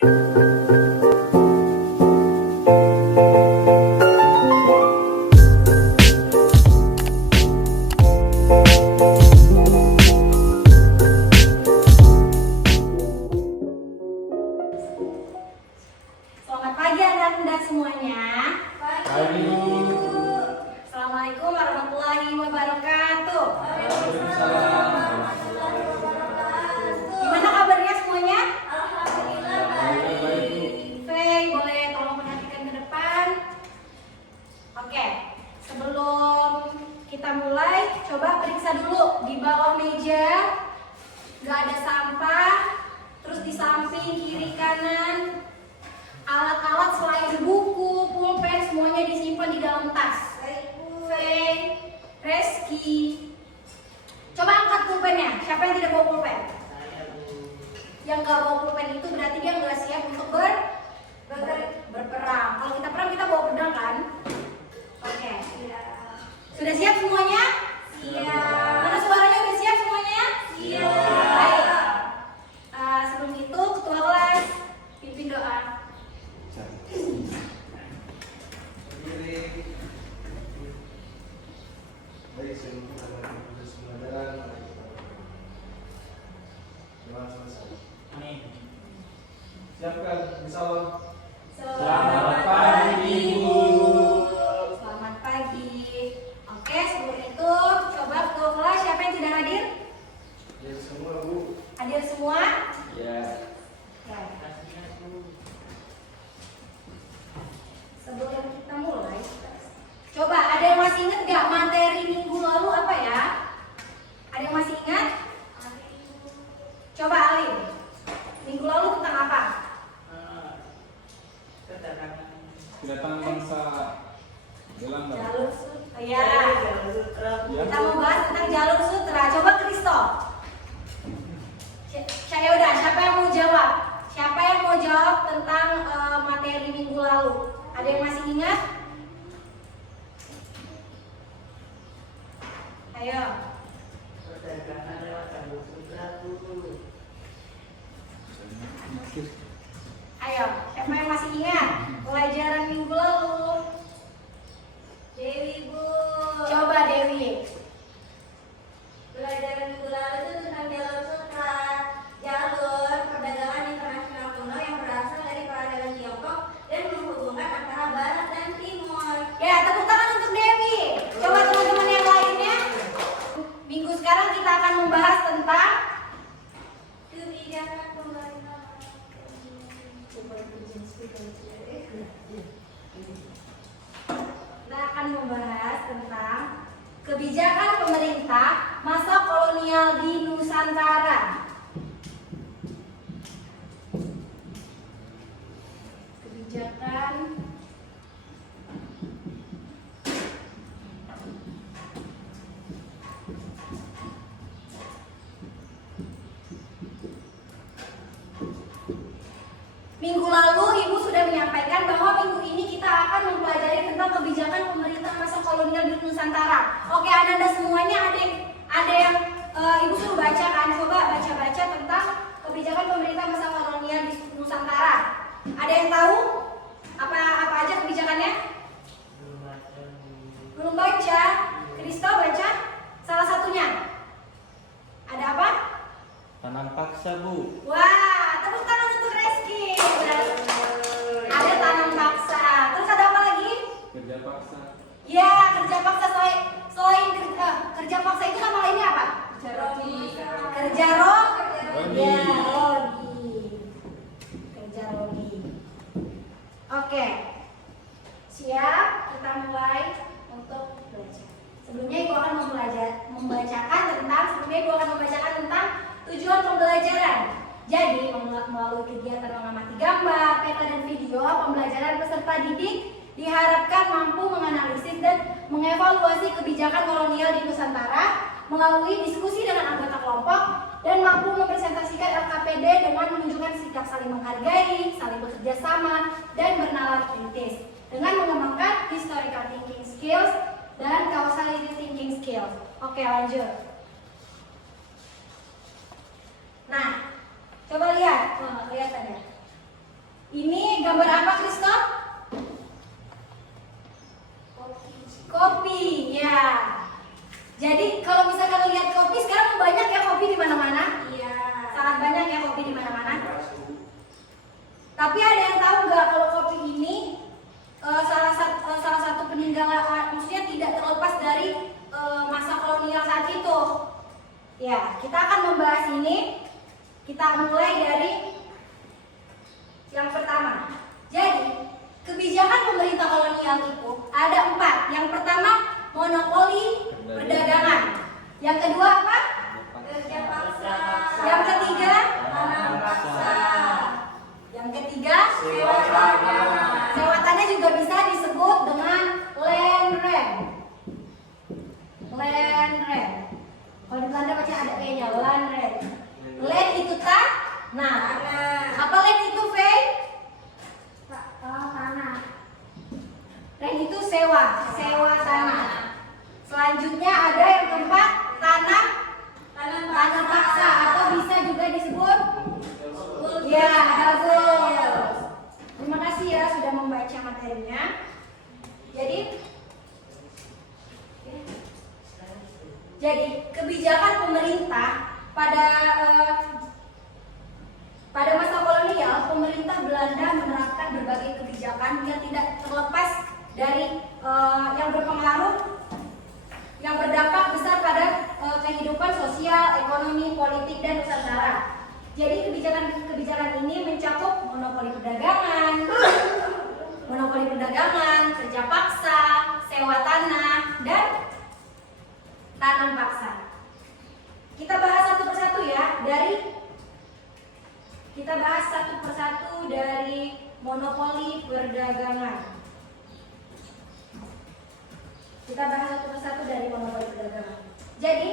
Selamat pagi anak-anak semuanya. Pagi. Assalamualaikum warahmatullahi wabarakatuh. Gimana kabarnya semuanya? Alhamdulillah baik. Faye, boleh tolong perhatikan ke depan. Oke, sebelum kita mulai, coba periksa dulu di bawah meja. Gak ada sampah. Terus di samping kiri kanan, alat-alat selain buku, pulpen semuanya disimpan di dalam tas. Faye, Reski. Coba angkat pulpennya. Siapa yang tidak bawa pulpen? Yang gak bawa pulpen itu berarti dia nggak siap untuk berperang. Kalau kita perang kita bawa pedang kan? Oke. Sudah siap semuanya? Siap. Mana suaranya udah siap semuanya? Siap. Baik. Sebelum itu ketua kelas pimpin doa. Baik, semoga proses pembelajaran selesai. Amin. Siapkan, misalnya. Selamat pagi, Ibu. Selamat pagi. Oke, sebelum itu coba ketua kelas siapa yang tidak hadir? Ya semua, Bu. Hadir semua? Ya. Ya. Sebelum kita mulai, coba ada yang masih ingat gak materi minggu lalu apa ya? Ada yang masih ingat? Coba Alin. Minggu lalu tentang apa? Kedatangan bangsa Belanda. Jalur sutra. Ya. Kita mau bahas tentang jalur sutra. Coba Kristo. Saya udah. Siapa yang mau jawab? Siapa yang mau jawab tentang materi minggu lalu? Ada yang masih ingat? Ayo. Ayo, siapa yang masih ingat pelajaran minggu lalu? Dewi, Bu. Coba Dewi. Pelajaran minggu lalu itu tentang jalur sutra, jalur perdagangan internasional kuno yang berasal dari peradaban Tiongkok dan menghubungkan antara barat dan timur. Ya, tepuk tangan untuk Dewi. Coba teman-teman yang lainnya. Minggu sekarang kita akan membahas tentang Kebijakan pemerintah. Kita akan membahas tentang kebijakan pemerintah masa kolonial di Nusantara. Kebijakan minggu lalu Ibu sudah menyampaikan bahwa minggu ini kita akan mempelajari tentang kebijakan pemerintah masa kolonial di Nusantara. Oke, anak-anak semuanya ada yang Ibu suruh baca kan? Coba baca-baca tentang kebijakan pemerintah masa kolonial di Nusantara. Ada yang tahu apa aja kebijakannya? Belum baca. Kristo baca salah satunya. Ada apa? Tanam paksa, Bu. Wah, tepuk tangan untuk Reski. Ada tanam paksa. Terus ada apa lagi? Kerja paksa. Ya, kerja paksa selain kerja paksa itu nama lainnya apa? Kerja Rogi. Ya, rogi. Kerja rogi. Oke. Siap, kita mulai untuk belajar. Sebelumnya Ibu akan membacakan tentang tujuan pembelajaran. Jadi, melalui kegiatan mengamati gambar, peta, dan video, pembelajaran peserta didik diharapkan mampu menganalisis dan mengevaluasi kebijakan kolonial di Nusantara melalui diskusi dengan anggota kelompok dan mampu mempresentasikan LKPD dengan menunjukkan sikap saling menghargai, saling bekerja sama, dan bernalar kritis dengan mengembangkan historical thinking skills dan causality thinking skills. Oke, lanjut. Nah, coba lihat, lihat ada. Ini gambar apa, Kristo? Kopi, ya. Jadi kalau misalkan lihat kopi sekarang banyak ya kopi di mana-mana. Iya. Sangat banyak ya kopi di mana-mana. Tapi ada yang tahu nggak kalau kopi ini salah satu peninggalan, maksudnya tidak terlepas dari masa kolonial saat itu. Ya, kita akan membahas ini. Kita mulai dari yang pertama. Jadi kebijakan pemerintah kolonial itu ada 4. Yang pertama, monopoli perdagangan. Yang kedua apa? Kerja paksa. Yang ketiga, Tanam paksa. yang ketiga, Sewa tanah. sewa tanah juga bisa disebut dengan land rent. Land rent. Kalau di Belanda pasti ada E-nya, land rent. Land itu tanah. Apa land itu, Faye? Tanah. Rent itu sewa tanah. Selanjutnya ada yang keempat, tanam paksa atau bisa juga disebut ya, bagus. Terima kasih ya sudah membaca materinya. Jadi kebijakan pemerintah pada masa kolonial, pemerintah Belanda menerapkan berbagai kebijakan yang tidak terlepas dari yang berpengaruh, yang berdampak besar pada kehidupan sosial, ekonomi, politik, dan Nusantara. Jadi kebijakan ini mencakup monopoli perdagangan, kerja paksa, sewa tanah, dan tanam paksa. Kita bahas satu persatu ya, dari monopoli perdagangan. Jadi,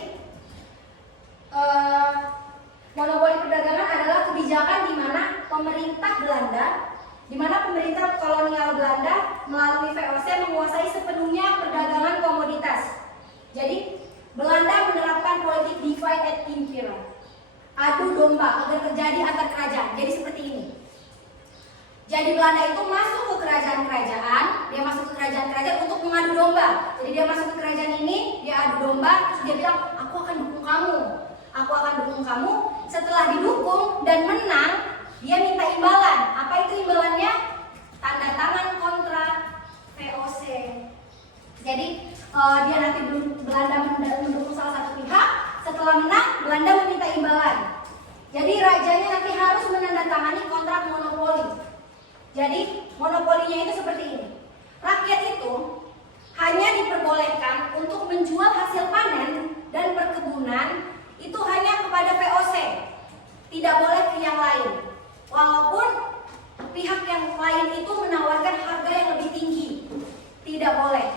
monopoli perdagangan adalah kebijakan di mana pemerintah kolonial Belanda melalui VOC menguasai sepenuhnya perdagangan komoditas. Jadi, Belanda menerapkan politik divide and impera, adu domba agar terjadi antar kerajaan. Jadi seperti ini. Jadi Belanda itu masuk ke kerajaan-kerajaan, untuk mengadu domba. Jadi dia masuk ke kerajaan ini, dia adu domba, terus dia bilang, aku akan dukung kamu. Setelah didukung dan menang, dia minta imbalan. Apa itu imbalannya? Tanda tangan kontrak VOC. Jadi dia nanti Belanda mendukung salah satu pihak, setelah menang Belanda meminta imbalan. Jadi rajanya nanti harus menandatangani kontrak monopoli. Jadi monopolinya itu seperti ini. Rakyat itu hanya diperbolehkan untuk menjual hasil panen dan perkebunan itu hanya kepada VOC, tidak boleh ke yang lain. Walaupun pihak yang lain itu menawarkan harga yang lebih tinggi, tidak boleh.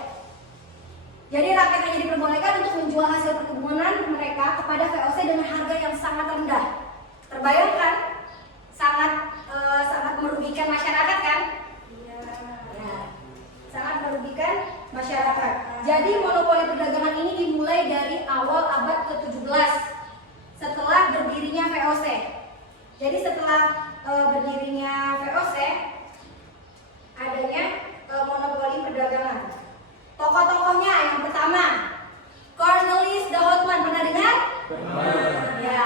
Jadi rakyat hanya diperbolehkan untuk menjual hasil perkebunan mereka kepada VOC dengan harga yang sangat rendah. Terbayangkan? Sangat merugikan masyarakat kan? Iya. Ya, sangat merugikan masyarakat. Jadi monopoli perdagangan ini dimulai dari awal abad ke-17 setelah berdirinya VOC. Jadi setelah berdirinya VOC adanya monopoli perdagangan. Tokoh-tokohnya yang pertama Cornelis de Houtman, pernah dengar? Ya.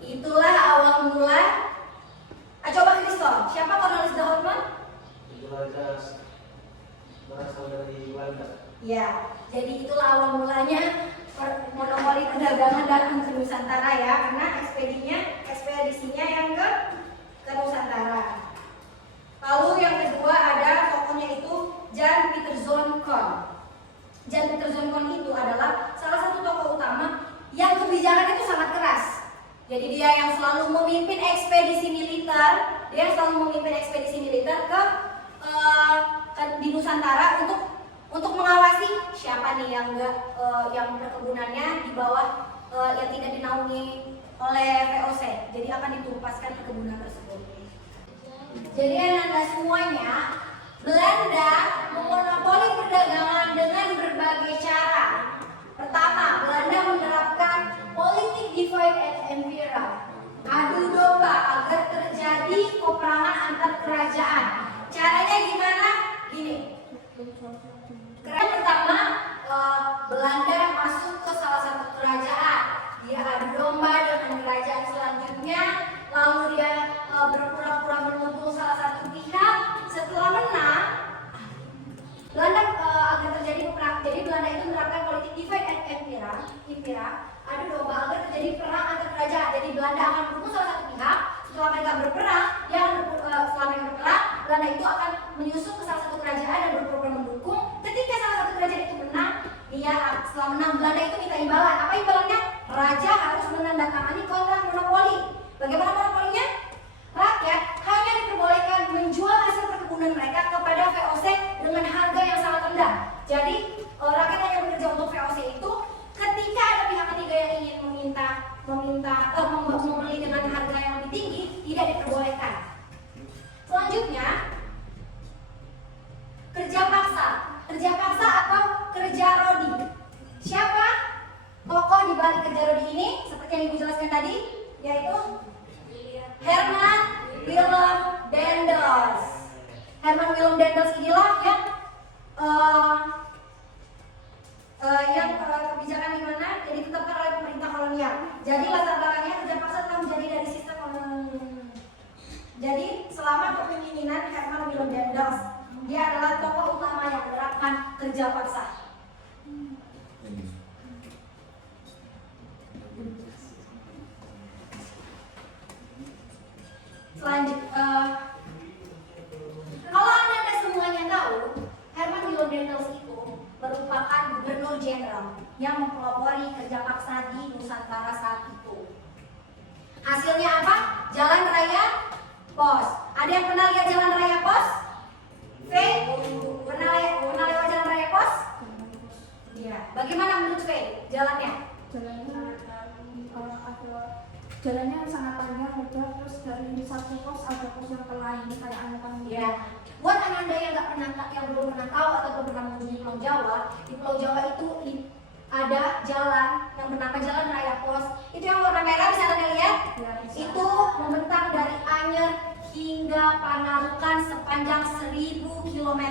Itulah awal mula. Coba Kristo, siapa Cornelis de Houtman? Itu raja berasal dari Belanda. Ya, jadi itulah awal mulanya monopoli perdagangan datang ke Nusantara ya, karena ekspedisinya yang ke Nusantara. Lalu yang kedua ada tokohnya itu Jan Pieterszoon Koen. Jan Pieterszoon Koen itu adalah salah satu tokoh utama yang kebijakan itu sangat keras. Jadi dia yang selalu memimpin ekspedisi militer, di Nusantara untuk mengawasi siapa nih yang perkebunannya di bawah yang tidak dinaungi oleh VOC. Jadi akan ditumpaskan perkebunan tersebut. Jadi anak-anak semuanya, Belanda memonopoli perdagangan dengan berbagai cara. Pertama, Belanda menerapkan politik divide and impera, adu domba agar terjadi peperangan antar kerajaan. Caranya gimana? Gini. Kerajaan pertama, Belanda masuk ke salah satu kerajaan. Dia adu domba dengan kerajaan selanjutnya, lalu dia berpura-pura mendukung salah satu pihak. Setelah menang, Belanda agar terjadi perang. Jadi Belanda itu menerapkan politik divide and impera, adu domba agar terjadi perang antar kerajaan. Jadi Belanda akan mendukung salah satu pihak. Setelah mereka berperang, setelah mereka berperang, Belanda itu akan menyusup ke salah satu kerajaan dan berpura-pura mendukung. Ketika salah satu kerajaan itu menang, setelah menang Belanda itu minta imbalan. Apa imbalannya? Raja harus menandatangani kontrak monopoli. Bagaimana monopolinya? Rakyat hanya diperbolehkan menjual hasil perkebunan mereka kepada VOC dengan harga yang sangat rendah. Jadi rakyat hanya bekerja untuk VOC itu ketika ada pihak ketiga yang ingin membeli dengan harga yang lebih tinggi, tidak diperbolehkan. Selanjutnya, kerja paksa. Kerja paksa atau kerja rodi. Siapa tokoh di balik kerja rodi ini? Seperti yang Ibu jelaskan tadi, yaitu Herman Willem Daendels. Herman Willem Daendels inilah yang kebijakan di mana jadi ditetapkan oleh pemerintah kolonial. Jadi latar belakangnya kerja paksa telah menjadi dari sistem jadi selama kepemimpinan Herman Willem Daendels, dia adalah tokoh utama yang menerapkan kerja paksa. Kalau Anda semuanya tahu, Herman Willem Daendels itu merupakan gubernur jenderal yang mempelopori kerja paksa di Nusantara saat itu. Hasilnya apa? Jalan raya pos. Ada yang pernah lihat jalan raya pos? Pernah lewat jalan raya pos? Iya. Bagaimana menurut Faye jalannya? Jalannya sangat panjang, lebar, terus dari satu pos ada pos yang lain kayak angkutan. Ya. Buat Anda yang belum pernah tahu atau belum pernah mengunjungi Pulau Jawa, di Pulau Jawa itu ada jalan yang bernama Jalan Raya Pos. Itu yang warna merah, bisa Anda lihat? Ya, Itu membentang dari Anyer hingga Panarukan sepanjang 1000 km.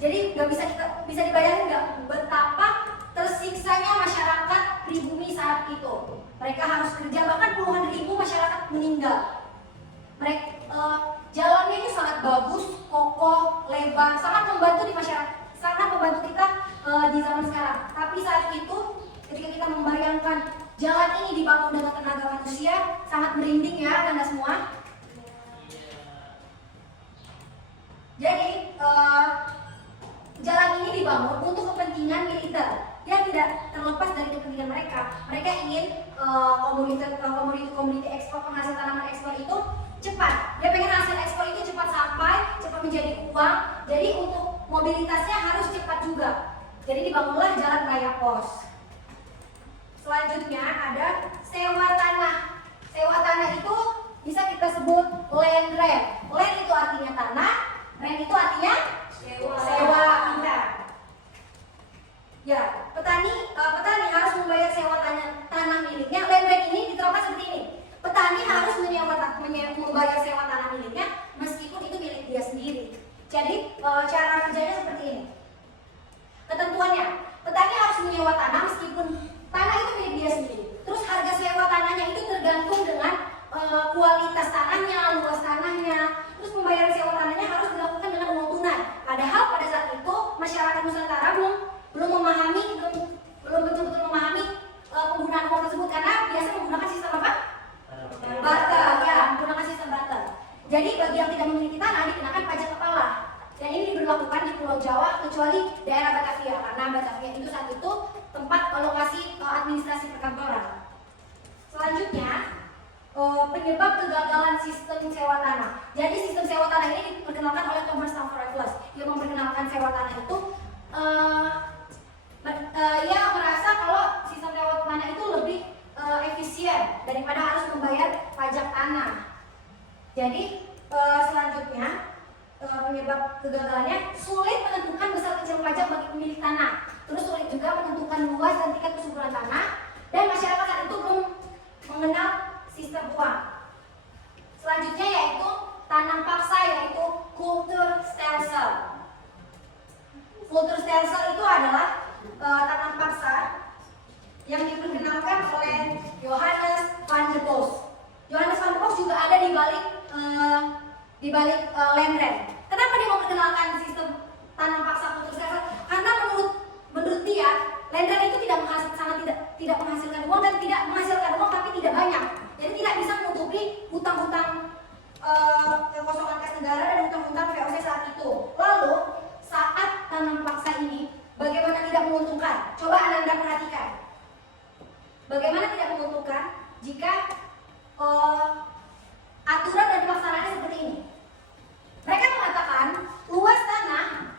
Jadi nggak bisa dibayangin nggak betapa tersiksanya masyarakat pribumi saat itu. Mereka harus kerja, bahkan puluhan ribu masyarakat meninggal. Jalannya itu sangat bagus, kokoh, lebar, sangat membantu di masyarakat, sangat membantu kita di zaman sekarang. Tapi saat itu, ketika kita membayangkan jalan ini dibangun dengan tenaga manusia, sangat merinding ya Anda semua. Jadi jalan ini dibangun untuk kepentingan militer yang tidak terlepas dari kepentingan mereka. Mereka ingin komoditi ekspor, penghasil tanaman ekspor itu cepat. Dia pengen hasil ekspor itu cepat sampai, cepat menjadi uang. Jadi untuk mobilitasnya harus cepat juga. Jadi dibangunlah Jalan Raya Pos. Selanjutnya ada sewa tanah. Sewa tanah itu bisa kita sebut land rent. Land itu artinya tanah, rent itu artinya sewa kita. Ya, petani harus membayar sewa tanah miliknya. Land rent ini diterapkan seperti ini. Petani harus membayar sewa tanah miliknya meskipun itu milik dia sendiri. Jadi cara kerjanya seperti ini. Ketentuannya, petani harus menyewa tanah meskipun tanah itu milik dia sendiri. Terus harga sewa tanahnya itu tergantung dengan kualitas tanahnya, luas tanahnya. Terus pembayaran sewa tanahnya harus dilakukan dengan uang tunai. Padahal pada saat itu masyarakat Nusantara belum betul-betul memahami penggunaan uang tersebut karena biasa menggunakan sistem apa? Barter, ya, menggunakan sistem barter. Jadi bagi yang tidak memiliki tanah dikenakan pajak kepala. Dan ini diberlakukan di Pulau Jawa kecuali daerah Batavia karena Batavia itu saat itu tempat lokasi administrasi perkantoran. Selanjutnya penyebab kegagalan sistem sewa tanah. Jadi sistem sewa tanah ini diperkenalkan oleh Thomas Stafford Raffles. Dia memperkenalkan sewa tanah itu ia merasa kalau sistem sewa tanah itu lebih efisien daripada harus membayar pajak tanah. Jadi selanjutnya penyebab kegagalannya sulit menentukan besar kecil pajak bagi pemilik tanah. Terus sulit juga menentukan luas dan tingkat kesuburan tanah dan masyarakat saat itu belum mengenal sistem uang. Selanjutnya yaitu tanam paksa, yaitu di balik land rent. Kenapa dia mau perkenalkan sistem tanam paksa kultur sel? Karena menurut dia land rent itu tidak menghasilkan uang dan tidak menghasilkan uang tapi tidak banyak. Jadi tidak bisa menutupi hutang-hutang kekosongan kas negara dan hutang-hutang VOC saat itu. Lalu saat tanam paksa ini bagaimana tidak menguntungkan? Coba Anda perhatikan. Bagaimana tidak menguntungkan jika aturan dan pelaksanaannya seperti ini? Mereka mengatakan luas tanah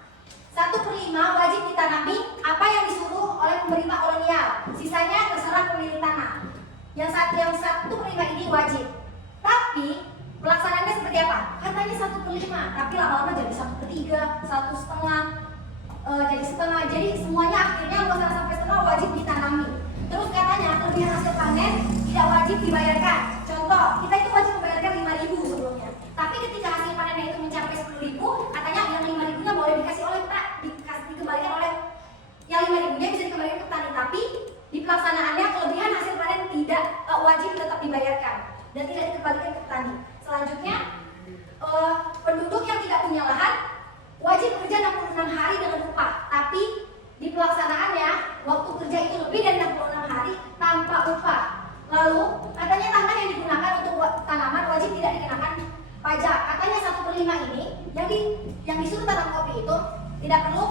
1/5 wajib ditanami apa yang disuruh oleh pemerintah kolonial. Sisanya terserah pemilik tanah. Yang 1/5 ini wajib. Tapi pelaksanaannya seperti apa? Katanya 1/5, tapi lama-lama jadi 1/3, 1/2, jadi setengah. Jadi semuanya akhirnya luas tanah sampai setengah wajib ditanami. Terus katanya kelebihan hasil panen tidak wajib dibayarkan. Contoh, kita itu wajib membayarkan 5.000 sebelumnya. Tapi ketika hasil panennya itu mencapai 10.000, katanya yang 5.000-nya boleh dikembalikan oleh yang 5.000-nya bisa dikembalikan ke petani. Tapi di pelaksanaannya kelebihan hasil panen tidak wajib tetap dibayarkan dan tidak dikembalikan ke petani. Selanjutnya, penduduk yang tidak punya lahan wajib bekerja 66 hari dengan upah. Tapi di pelaksanaannya waktu kerja itu lebih dari 66 hari tanpa upah. Lalu katanya tanah yang digunakan untuk tanaman wajib tidak dikenakan pajak. Katanya 1/5 ini yang disuruh tanam kopi itu tidak perlu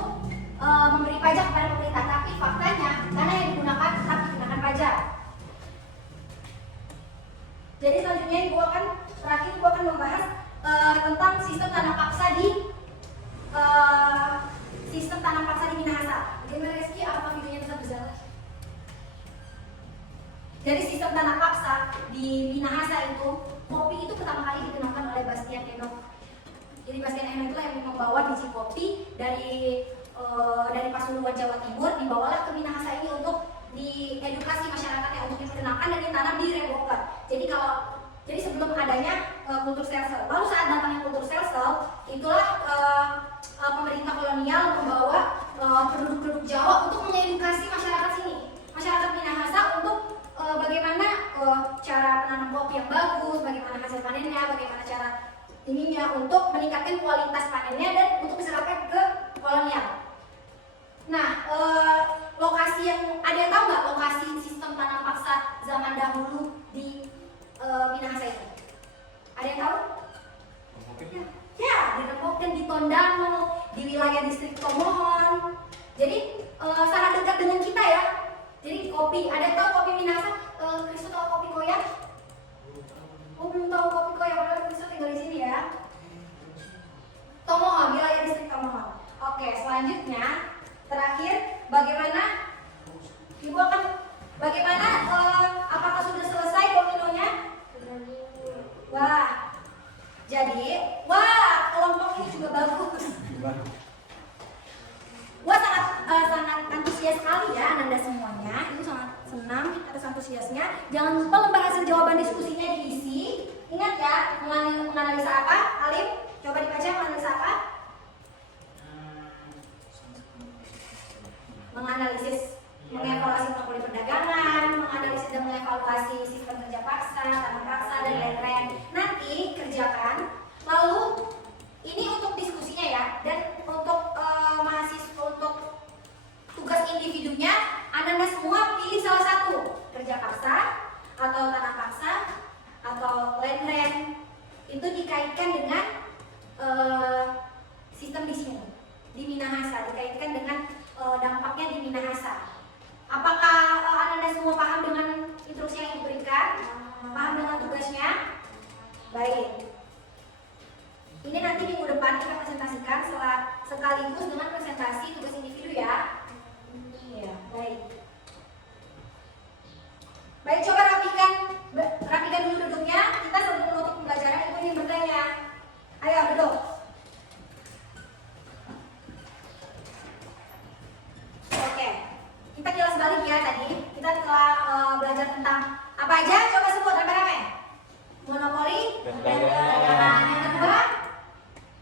memberi pajak kepada pemerintah, tapi faktanya tanah yang digunakan tetap dikenakan pajak. Jadi selanjutnya ibu akan membahas tentang sistem tanam paksa di Minahasa. Bagaimana Reski? Apa videonya bisa berjalan? Jadi sistem tanam paksa di Minahasa itu, kopi itu pertama kali digunakan oleh Bastian Enoch. Jadi Bastian Enoch itu yang membawa biji kopi dari Pasuruan Jawa Timur, dibawalah ke Minahasa ini untuk diedukasi masyarakatnya, untuk diperkenalkan dan ditanam di Reboker. Jadi sebelum adanya kultur sel-sel. Lalu saat datangnya kultur sel-sel, itulah pemerintah kolonial membawa penduduk Jawa untuk mengedukasi masyarakat sini, masyarakat Minahasa untuk bagaimana cara menanam kopi yang bagus, bagaimana hasil panennya, bagaimana cara ininya untuk meningkatkan kualitas panennya dan untuk diserahkan ke kolonial. Nah, lokasi yang ada yang tahu nggak lokasi sistem tanam paksa zaman dahulu di Minahasa itu? Ada yang tahu? Ya, di Rembok dan di Tondano, di wilayah distrik Tomohon. Jadi sangat dekat dengan kita ya. Jadi kopi, ada yang tahu kopi Minahasa? Kristo tahu kopi koyak? Oh, belum tahu kopi koyak, padahal Kristo tinggal di sini ya. Tomohon, wilayah distrik Tomohon. Oke, selanjutnya terakhir apakah sudah selesai dominonya? Wah, kelompok ini juga bagus. Wah, sangat antusias sekali ya Anda semuanya. Itu sangat senang atas antusiasnya. Jangan lupa lembar hasil jawaban diskusinya diisi. Ingat ya, menganalisa apa? Alim, coba dibaca menganalisa apa? Menganalisis, mengevaluasi monopoli perdagangan, menganalisis dan mengevaluasi sistem kerja paksa, tanam paksa, dan lain-lain. Nanti kerjakan. Lalu ini untuk diskusinya ya, dan untuk mahasiswa, untuk tugas individunya, Anda semua pilih salah satu, kerja paksa atau tanam paksa atau land itu dikaitkan dengan sistem di sini di Minahasa, dikaitkan dengan dampaknya di Minahasa. Apakah Anda semua paham dengan instruksi yang diberikan? Paham dengan tugasnya? Baik. Ini nanti minggu depan kita presentasikan sekaligus dengan presentasi tugas individu ya. Iya, baik. Baik, coba rapikan dulu duduknya. Kita sebelum menutup pembelajaran, ibu ingin bertanya. Ayo duduk. Oke, kita jelas balik ya tadi. Kita telah belajar tentang apa aja? Coba sebut rame-rame. Monopoli, perdagangan. Yang kedua,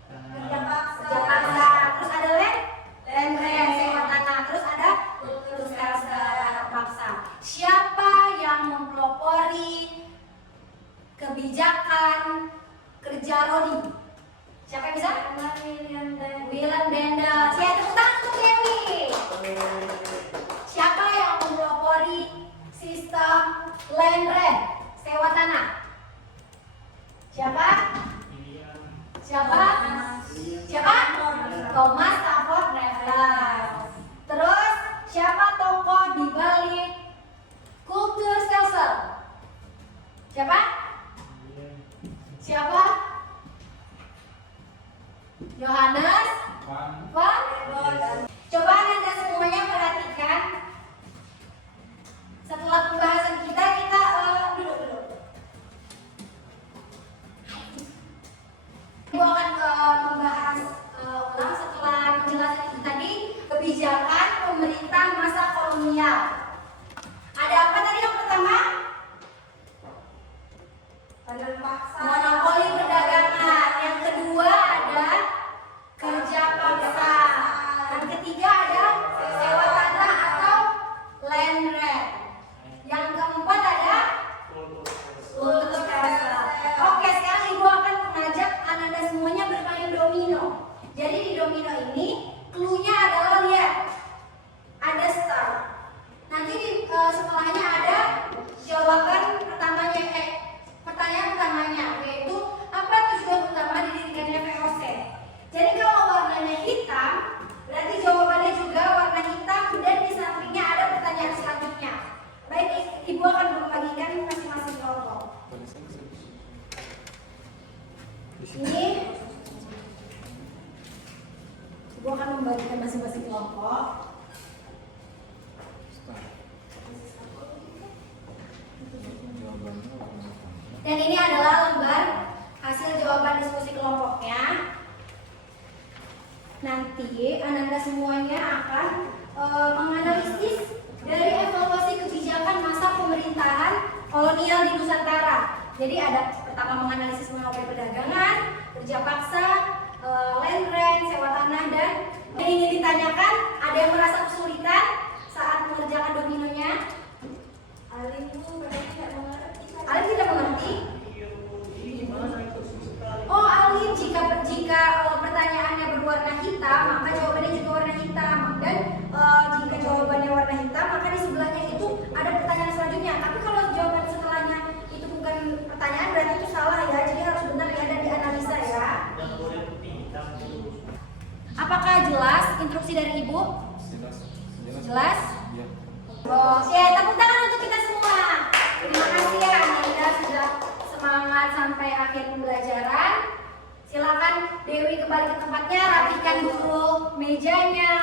kerja paksa. Terus ada land sewa tanah. Terus ada kultur sel-sel paksa. Siapa yang mempelopori kebijakan kerja Rodi? Siapa yang bisa? William dan William Bendel. Saya tepuk tangan untuk Dewi. Siapa yang mempelopori sistem land rent sewa tanah? Siapa? Siapa? Siapa? Thomas Stafford Raffles. Terus siapa tokoh di balik kultur stelsel? Siapa? Siapa? Johannes Van. Coba Anda semuanya perhatikan. Setelah pembahasan kita duduk. Ibu akan membahas ulang setelah penjelasan itu tadi kebijakan pemerintah masa kolonial. Ada apa tadi yang pertama? tanam paksa. Monopoli perdagangan. Yang kedua ada kerja paksa. Yang ketiga ada sewa tanah atau land rent. Yang keempat ada kultur stelsel. Oke, sekarang ibu akan mengajak Ananda semuanya bermain domino. Jadi di domino ini clue-nya adalah lihat ada star. Nanti di setelahnya ada jawaban pertanyaan pertamanya, yaitu apa tujuan utama didirikannya VOC. Jadi kalau warnanya hitam, berarti jawabannya juga warna hitam dan di sampingnya ada pertanyaan selanjutnya. Baik, ibu akan membagikan masing-masing kelompok. Ini ibu akan membagikan masing-masing kelompok. Dan ini adalah lembar hasil jawaban diskusi kelompoknya. Nanti Ananda semuanya akan menganalisis dari evaluasi kebijakan masa pemerintahan kolonial di Nusantara. Jadi ada pertama menganalisis monopoli perdagangan, kerja paksa, land rent, sewa tanah, dan yang ingin ditanyakan, ada yang merasa kesulitan saat mengerjakan dominonya? Alim Bu, padahal tidak mengerti. Alim tidak mengerti? Oh, Alim, jika pertanyaannya berwarna hitam, maka jawabannya juga warna hitam. Dan jika jawabannya warna hitam, maka di sebelahnya itu ada pertanyaan selanjutnya. Tapi kalau jawaban setelahnya itu bukan pertanyaan, berarti itu salah ya. Jadi harus benar ya dan dianalisa ya. Apakah jelas instruksi dari Ibu? Jelas? Ya. Oke, tepuk tangan untuk kita semua. Terima kasih ya, Anda sudah semangat sampai akhir pembelajaran. Silakan Dewi kembali ke tempatnya, rapikan dulu mejanya.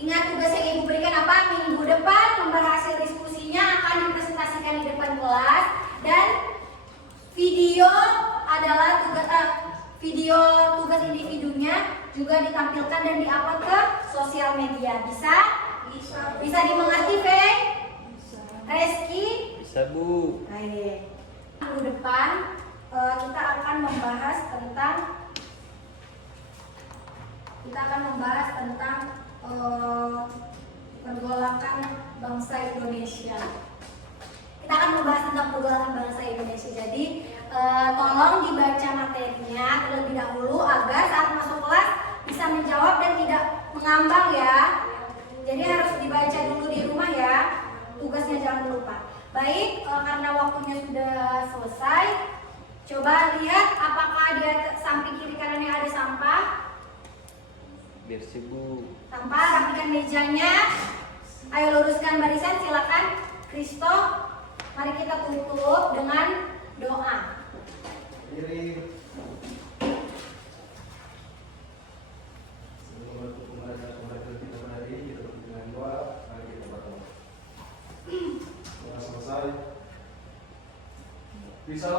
Ingat tugas yang Ibu berikan apa? Minggu depan lembar hasil diskusinya akan dipresentasikan di depan kelas dan video adalah video tugas individunya juga ditampilkan dan diupload ke sosial media. Bisa dimengerti, Fei? Reski? Bisa, Bu. Baik. Minggu depan kita akan membahas tentang pergolakan bangsa Indonesia. Kita akan membahas tentang pergolakan bangsa Indonesia. Jadi tolong dibaca materinya terlebih dahulu agar saat masuk kelas bisa menjawab dan tidak mengambang ya. Jadi harus dibaca dulu di rumah ya. Tugasnya jangan lupa. Baik, karena waktunya sudah selesai, coba lihat apakah di samping kiri kanannya ada sampah. Bersih, Bu. Sampah, rapikan mejanya. Ayo luruskan barisan, silakan. Kristo, mari kita tutup dengan doa. Diri. Sebelum pembelajaran kita pada hari ini, kita tutup dengan doa. Mari kita berdoa. Doa selesai. Bisa.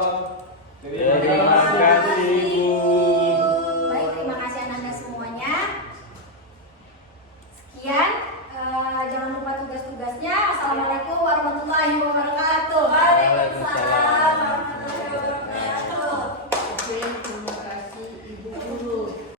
Terima kasih.